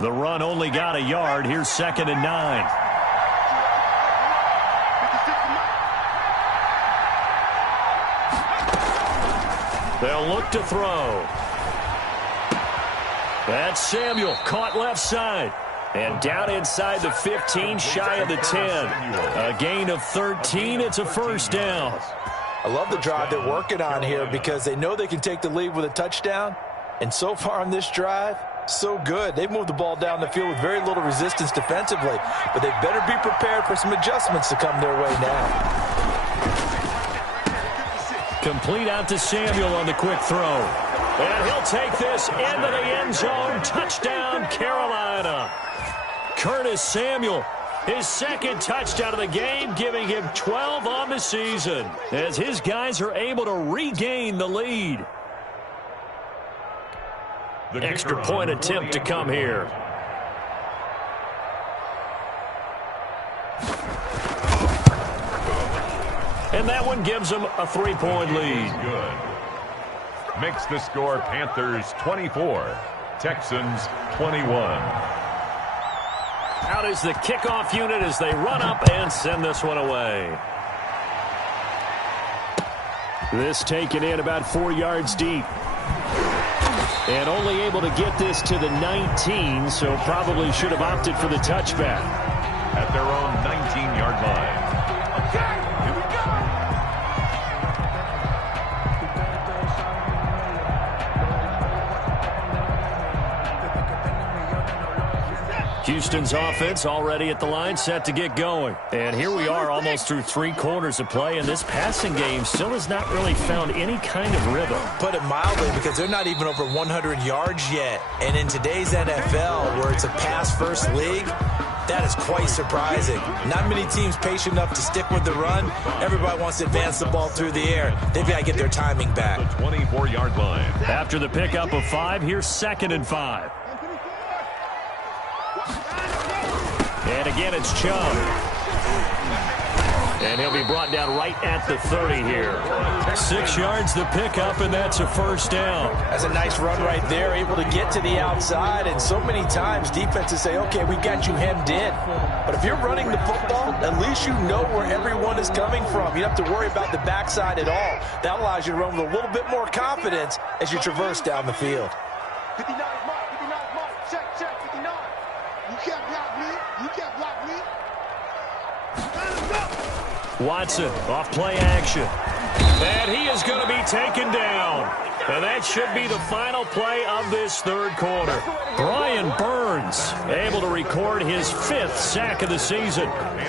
The run only got a yard. Here's 2nd and 9. They'll look to throw. That's Samuel, caught left side. And down inside the 15, shy of the 10. A gain of 13, it's a first down. I love the drive they're working on here because they know they can take the lead with a touchdown. And so far on this drive, so good. They've moved the ball down the field with very little resistance defensively. But they better be prepared for some adjustments to come their way now. Complete out to Samuel on the quick throw. And he'll take this into the end zone. Touchdown, Carolina. Curtis Samuel, his 2nd touchdown of the game, giving him 12 on the season as his guys are able to regain the lead. Extra point attempt to come here. And that one gives them a 3-point lead. Good. Makes the score Panthers 24, Texans 21. Out is the kickoff unit as they run up and send this one away. This taken in about 4 yards deep. And only able to get this to the 19, so probably should have opted for the touchback. At their own 19-yard line. Houston's offense already at the line, set to get going. And here we are almost through 3 quarters of play, and this passing game still has not really found any kind of rhythm. Put it mildly, because they're not even over 100 yards yet. And in today's NFL, where it's a pass-first league, that is quite surprising. Not many teams patient enough to stick with the run. Everybody wants to advance the ball through the air. They've got to get their timing back. The 24-yard line. After the pickup of 5, here's 2nd and 5. And again, it's Chubb. And he'll be brought down right at the 30 here. 6 yards the pickup, and that's a first down. That's a nice run right there, able to get to the outside. And so many times defenses say, okay, we got you hemmed in. But if you're running the football, at least you know where everyone is coming from. You don't have to worry about the backside at all. That allows you to run with a little bit more confidence as you traverse down the field. 59 mark, check, 59. You can't block me. Watson off play action. And he is going to be taken down. And that should be the final play of this third quarter. Brian Burns able to record his 5th sack of the season.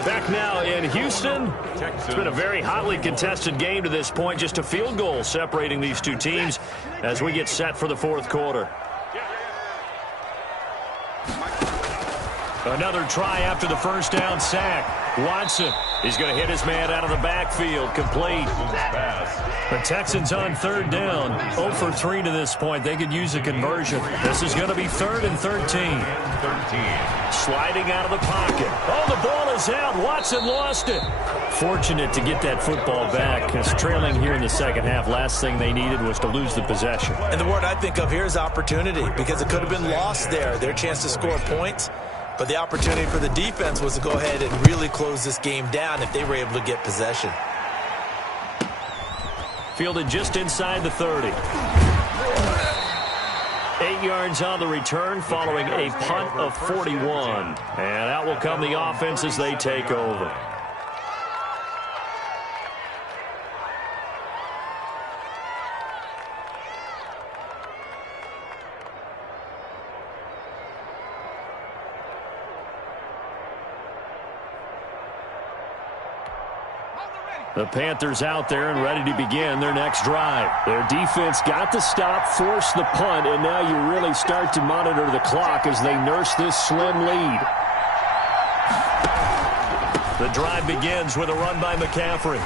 Back now in Houston. It's been a very hotly contested game to this point. Just a field goal separating these two teams as we get set for the fourth quarter. Another try after the first down sack. Watson, he's going to hit his man out of the backfield. Complete. The Texans on third down. 0 for 3 to this point. They could use a conversion. This is going to be 3rd and 13. Sliding out of the pocket. Oh, the ball is out. Watson lost it. Fortunate to get that football back. It's trailing here in the second half. Last thing they needed was to lose the possession. And the word I think of here is opportunity, because it could have been lost there. Their chance to score points. But the opportunity for the defense was to go ahead and really close this game down if they were able to get possession. Fielded just inside the 30. 8 yards on the return following a punt of 41. And out will come the offense as they take over. The Panthers out there and ready to begin their next drive. Their defense got the stop, forced the punt, and now you really start to monitor the clock as they nurse this slim lead. The drive begins with a run by McCaffrey.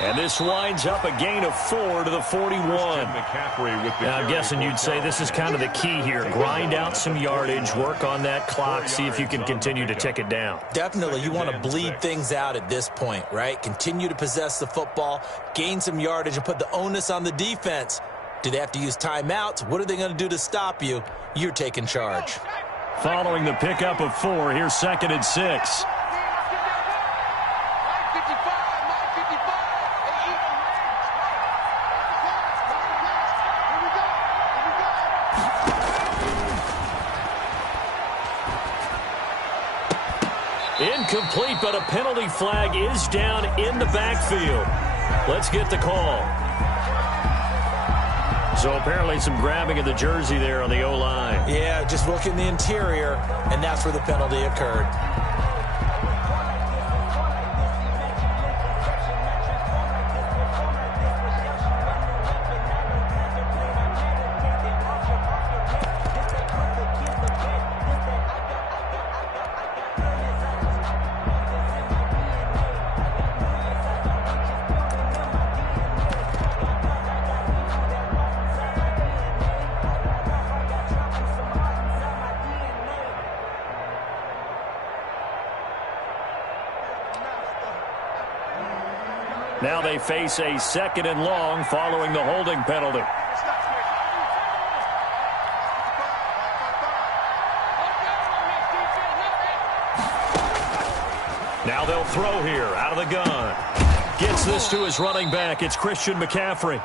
And this winds up a gain of 4 to the 41. Now, I'm guessing you'd say this is kind of the key here. Grind out some yardage, work on that clock, see if you can continue to tick it down. Definitely. You want to bleed things out at this point, right? Continue to possess the football, gain some yardage, and put the onus on the defense. Do they have to use timeouts? What are they going to do to stop you? You're taking charge. Following the pickup of 4, here's 2nd and 6. Incomplete, but a penalty flag is down in the backfield. Let's get the call. So apparently some grabbing of the jersey there on the O-line. Yeah, just look in the interior, and that's where the penalty occurred. Now they face a 2nd and long following the holding penalty. Now they'll throw here out of the gun. Gets this to his running back. It's Christian McCaffrey.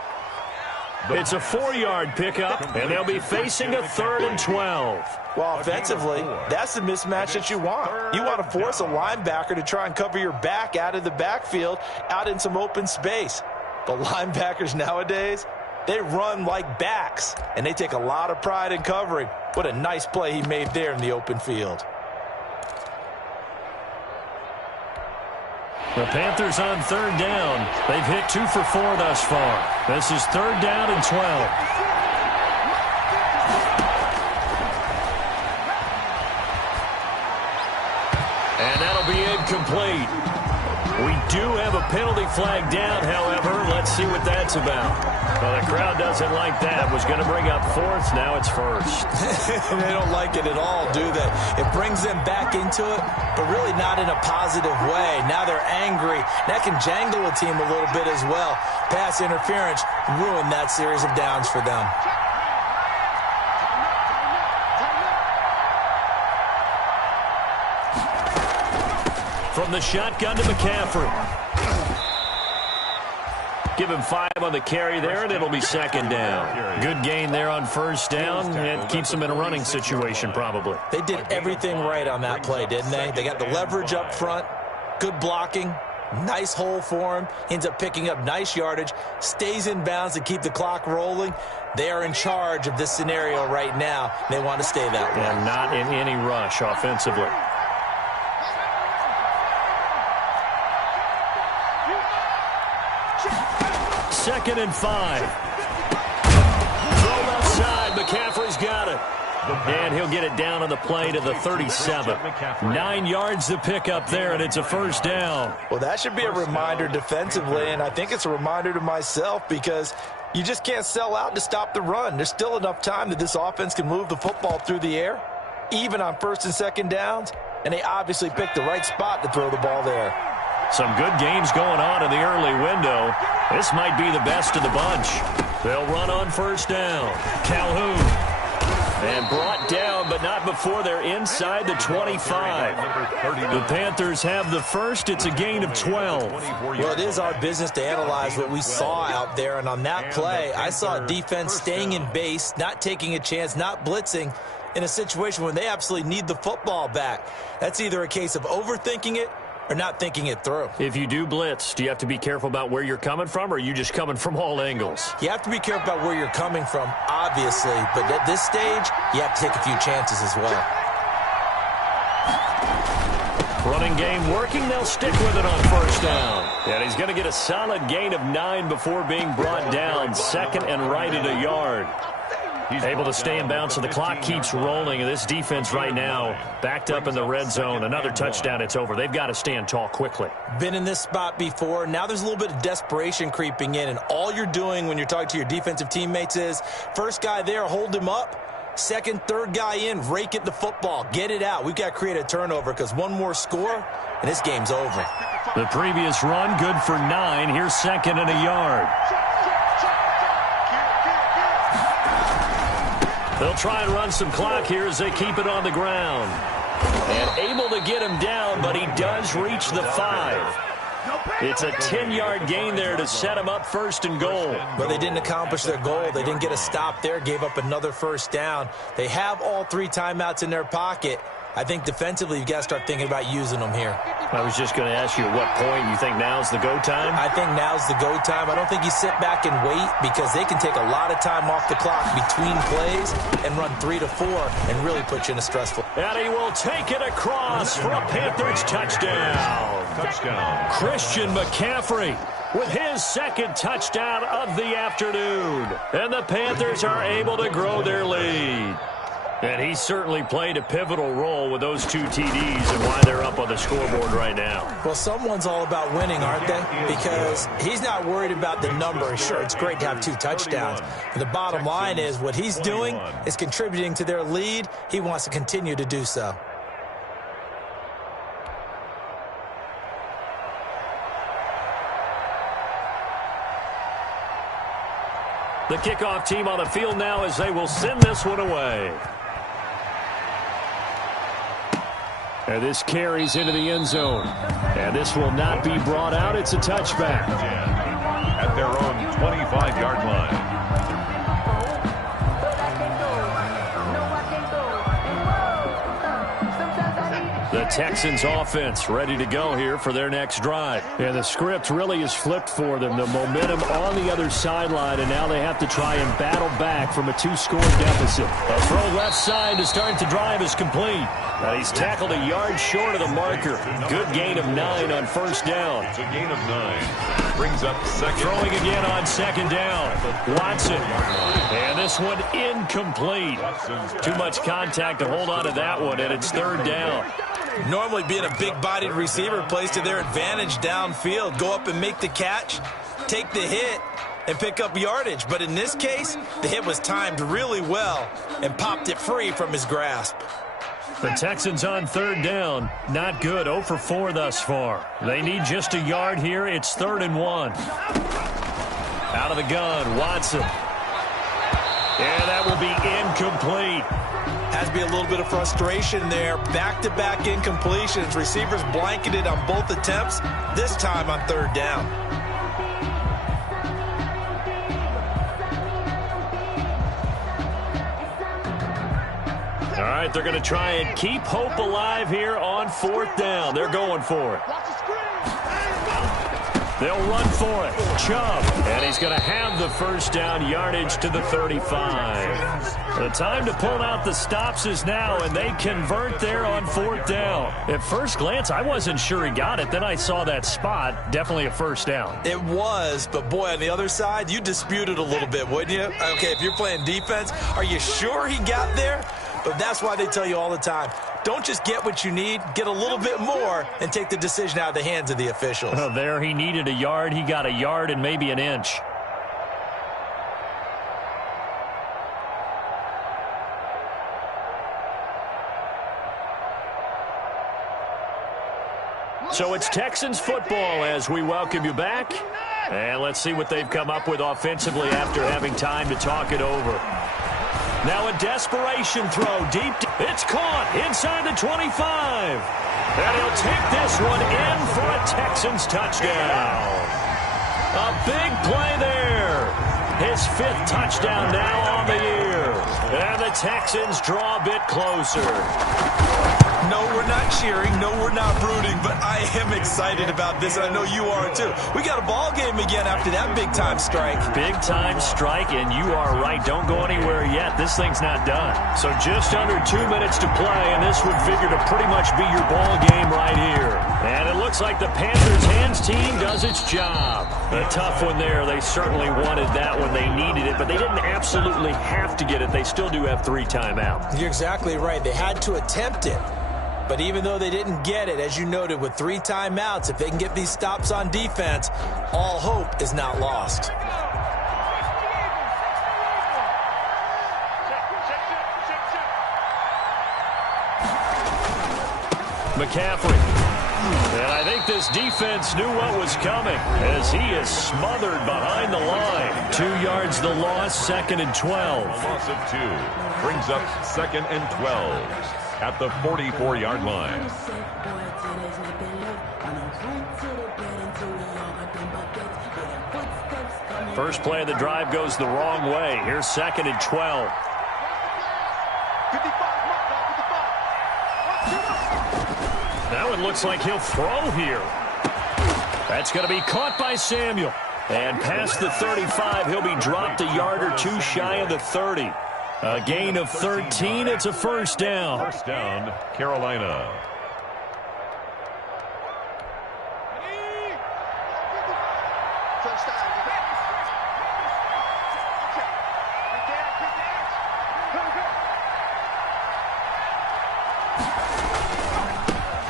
It's a 4-yard pickup, and they'll be facing a 3rd and 12. Well, offensively, that's the mismatch that you want. You want to force a linebacker to try and cover your back out of the backfield, out in some open space. But linebackers nowadays, they run like backs, and they take a lot of pride in covering. What a nice play he made there in the open field. The Panthers on 3rd down. They've hit 2 for 4 thus far. This is 3rd down and 12. And that'll be incomplete. We do have a penalty flag down, however. Let's see what that's about. Well, the crowd doesn't like that. Was going to bring up 4th. Now it's 1st. They don't like it at all, do they? It brings them back into it, but really not in a positive way. Now they're angry. That can jangle a team a little bit as well. Pass interference ruined that series of downs for them. From the shotgun to McCaffrey. Give him 5 on the carry there, and it'll be 2nd down. Good gain there on 1st down. It keeps them in a running situation, probably. They did everything right on that play, didn't they? They got the leverage up front, good blocking, Nice hole for him. Ends up picking up nice yardage. Stays in bounds to keep the clock rolling. They are in charge of this scenario right now. They want to stay that way. And not in any rush offensively. Second and 5. Throw left side. McCaffrey's got it. And he'll get it down on the play to the 37. 9 yards to pick up there, and it's a first down. Well, that should be a reminder defensively, and I think it's a reminder to myself because you just can't sell out to stop the run. There's still enough time that this offense can move the football through the air, even on first and second downs, and they obviously picked the right spot to throw the ball there. Some good games going on in the early window. This might be the best of the bunch. They'll run on first down. Calhoun. And brought down, but not before they're inside the 25. The Panthers have the first. It's a gain of 12. Well, it is our business to analyze what we saw out there. And on that play, I saw defense staying in base, not taking a chance, not blitzing in a situation when they absolutely need the football back. That's either a case of overthinking it or not thinking it through. If you do blitz, do you have to be careful about where you're coming from, or are you just coming from all angles? You have to be careful about where you're coming from, obviously, but at this stage, you have to take a few chances as well. Running game working. They'll stick with it on first down. And he's going to get a solid gain of 9 before being brought down. Second and right at a yard. He's able to stay in bounds, so the clock keeps rolling. And this defense right now backed up in the red zone. Another touchdown, it's over. They've got to stand tall quickly. Been in this spot before. Now there's a little bit of desperation creeping in, and all you're doing when you're talking to your defensive teammates is first guy there, hold him up. Second, third guy in, rake at the football. Get it out. We've got to create a turnover because one more score, and this game's over. The previous run, good for 9. Here's second and a yard. They'll try and run some clock here as they keep it on the ground. And able to get him down, but he does reach the 5. It's a 10-yard gain there to set him up first and goal. But they didn't accomplish their goal. They didn't get a stop there, gave up another first down. They have all 3 timeouts in their pocket. I think defensively you've got to start thinking about using them here. I was just going to ask you at what point you think now's the go time? I think now's the go time. I don't think you sit back and wait because they can take a lot of time off the clock between plays and run 3 to 4 and really put you in a stressful. And he will take it across for a Panthers touchdown. Christian McCaffrey with his second touchdown of the afternoon. And the Panthers are able to grow their lead. And he certainly played a pivotal role with those 2 TDs and why they're up on the scoreboard right now. Well, someone's all about winning, aren't they? Because he's not worried about the number. Sure, it's great to have 2 touchdowns. But the bottom line is what he's doing is contributing to their lead. He wants to continue to do so. The kickoff team on the field now as they will send this one away. And this carries into the end zone. And this will not be brought out. It's a touchback. At their own 25-yard line. The Texans offense ready to go here for their next drive. And the script really is flipped for them. The momentum on the other sideline, and now they have to try and battle back from a 2-score deficit. A throw left side to start the drive is complete. Now he's tackled a yard short of the marker. Good gain of 9 on first down. It's a gain of 9. Brings up second. Throwing again on second down. Watson. And this one incomplete. Too much contact to hold on to that one, and it's third down. Normally being a big-bodied receiver plays to their advantage downfield. Go up and make the catch, take the hit, and pick up yardage. But in this case, the hit was timed really well and popped it free from his grasp. The Texans on third down. Not good. 0 for 4 thus far. They need just a yard here. It's 3rd and 1. Out of the gun, Watson. And that will be incomplete. Has to be a little bit of frustration there. Back-to-back incompletions. Receivers blanketed on both attempts, this time on third down. All right, they're going to try and keep hope alive here on 4th down. They're going for it. They'll run for it. Chubb. And he's going to have the first down, yardage to the 35. The time to pull out the stops is now, and they convert there on 4th down. At first glance, I wasn't sure he got it. Then I saw that spot. Definitely a first down. It was, but boy, on the other side, you dispute it a little bit, wouldn't you? Okay, if you're playing defense, are you sure he got there? But that's why they tell you all the time, don't just get what you need, get a little bit more, and take the decision out of the hands of the officials. Oh, there he needed a yard. He got a yard and maybe an inch. So it's Texans football as we welcome you back. And let's see what they've come up with offensively after having time to talk it over. Now a desperation throw deep. It's caught inside the 25. And he'll take this one in for a Texans touchdown. A big play there. His 5th touchdown now on the year. And the Texans draw a bit closer. No, we're not cheering. No, we're not rooting. But I am excited about this, and I know you are too. We got a ball game again after that big-time strike. Big-time strike, and you are right. Don't go anywhere yet. This thing's not done. So just under 2 minutes to play, and this would figure to pretty much be your ball game right here. And it looks like the Panthers' hands team does its job. A tough one there. They certainly wanted that when they needed it, but they didn't absolutely have to get it. They still do have 3 timeouts. You're exactly right. They had to attempt it. But even though they didn't get it, as you noted, with 3 timeouts, if they can get these stops on defense, all hope is not lost. McCaffrey. And I think this defense knew what was coming as he is smothered behind the line. 2 yards the loss, 2nd and 12. Loss of 2 brings up 2nd and 12. At the 44-yard line. First play of the drive goes the wrong way. Here's 2nd and 12. Now it looks like he'll throw here. That's going to be caught by Samuel. And past the 35, he'll be dropped a yard or 2 shy of the 30. A gain of 13. It's a first down. First down, Carolina.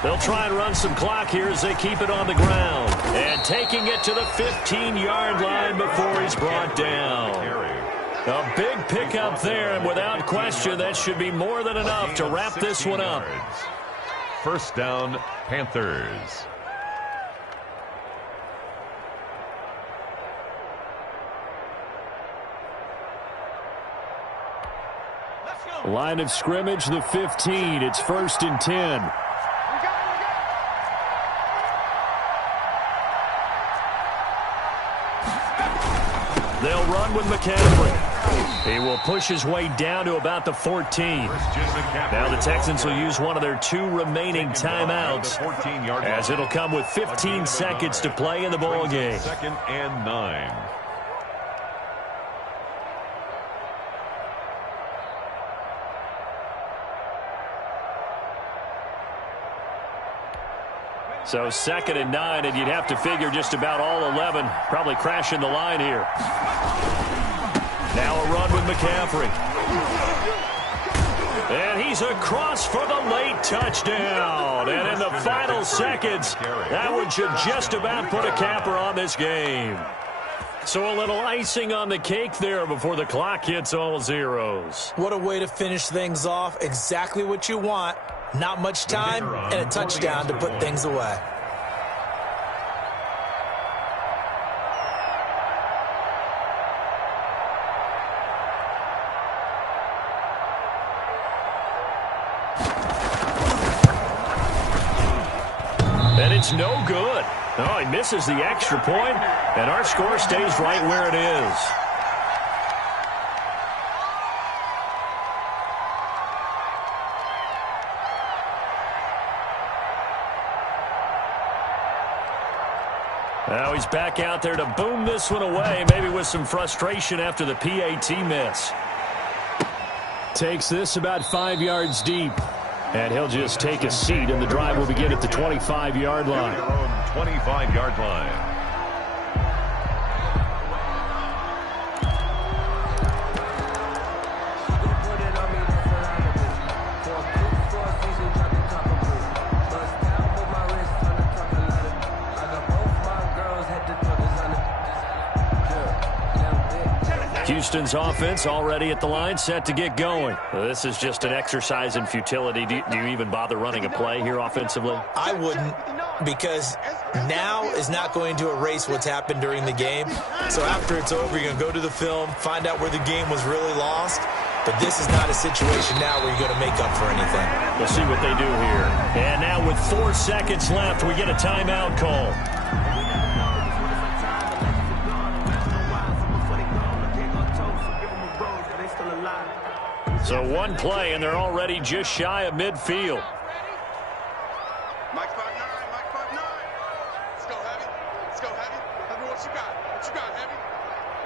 They'll try and run some clock here as they keep it on the ground. And taking it to the 15-yard line before he's brought down. A big pickup there, and without question, that should be more than enough to wrap this one up. First down, Panthers. Line of scrimmage, the 15. It's 1st and 10. They'll run with McCaffrey. He will push his way down to about the 14. Now the Texans will use one of their 2 remaining timeouts as it'll come with 15 seconds to play in the ball game. 2nd and 9. So 2nd and 9, and you'd have to figure just about all 11 probably crashing the line here. Now a run with McCaffrey. And he's across for the late touchdown. And in the final seconds, that one should just about put a capper on this game. So a little icing on the cake there before the clock hits all zeros. What a way to finish things off. Exactly what you want. Not much time and a touchdown to put things away. And it's no good. Oh, he misses the extra point, and our score stays right where it is. Now he's back out there to boom this one away, maybe with some frustration after the PAT miss. Takes this about 5 yards deep. And he'll just take a seat, and the drive will begin at the 25-yard line. Their own 25-yard line. Houston's offense already at the line, set to get going. This is just an exercise in futility. Do you even bother running a play here offensively? I wouldn't, because now is not going to erase what's happened during the game. So after it's over, you're going to go to the film, find out where the game was really lost. But this is not a situation now where you're going to make up for anything. We'll see what they do here. And now with 4 seconds left, we get a timeout call. So one play, and they're already just shy of midfield. Mike 5'9", Mike 5'9". Let's go, Heavy. Let's go, Heavy. Heavy, what you got? What you got, Heavy?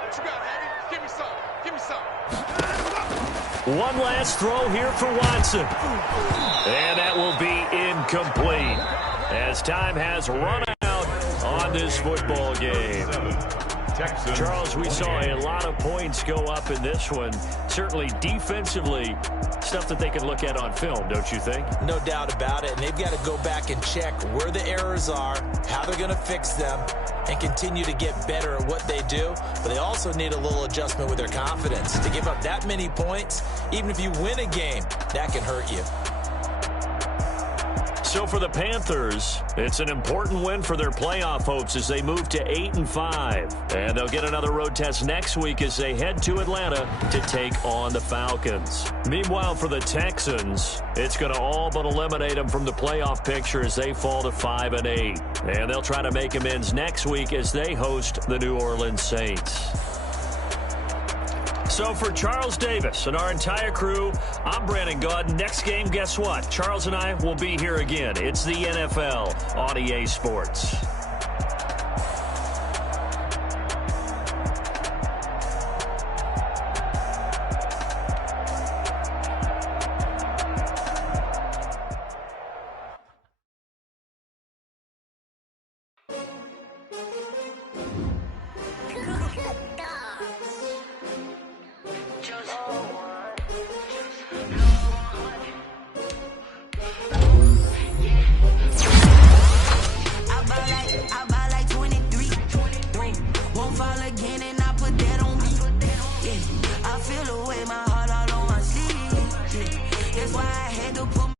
What you got, Heavy? Give me some. Give me some. One last throw here for Watson. And that will be incomplete, as time has run out on this football game. Texans. Charles, we saw a lot of points go up in this one. Certainly defensively, stuff that they can look at on film, don't you think? No doubt about it. And they've got to go back and check where the errors are, how they're going to fix them, and continue to get better at what they do. But they also need a little adjustment with their confidence. To give up that many points, even if you win a game, that can hurt you. So for the Panthers, it's an important win for their playoff hopes as they move to 8-5. And they'll get another road test next week as they head to Atlanta to take on the Falcons. Meanwhile, for the Texans, it's going to all but eliminate them from the playoff picture as they fall to 5-8. And they'll try to make amends next week as they host the New Orleans Saints. So for Charles Davis and our entire crew, I'm Brandon Gaudin. Next game, guess what? Charles and I will be here again. It's the NFL on EA Sports. I feel the way my heart all on my sleeve. That's why I had to put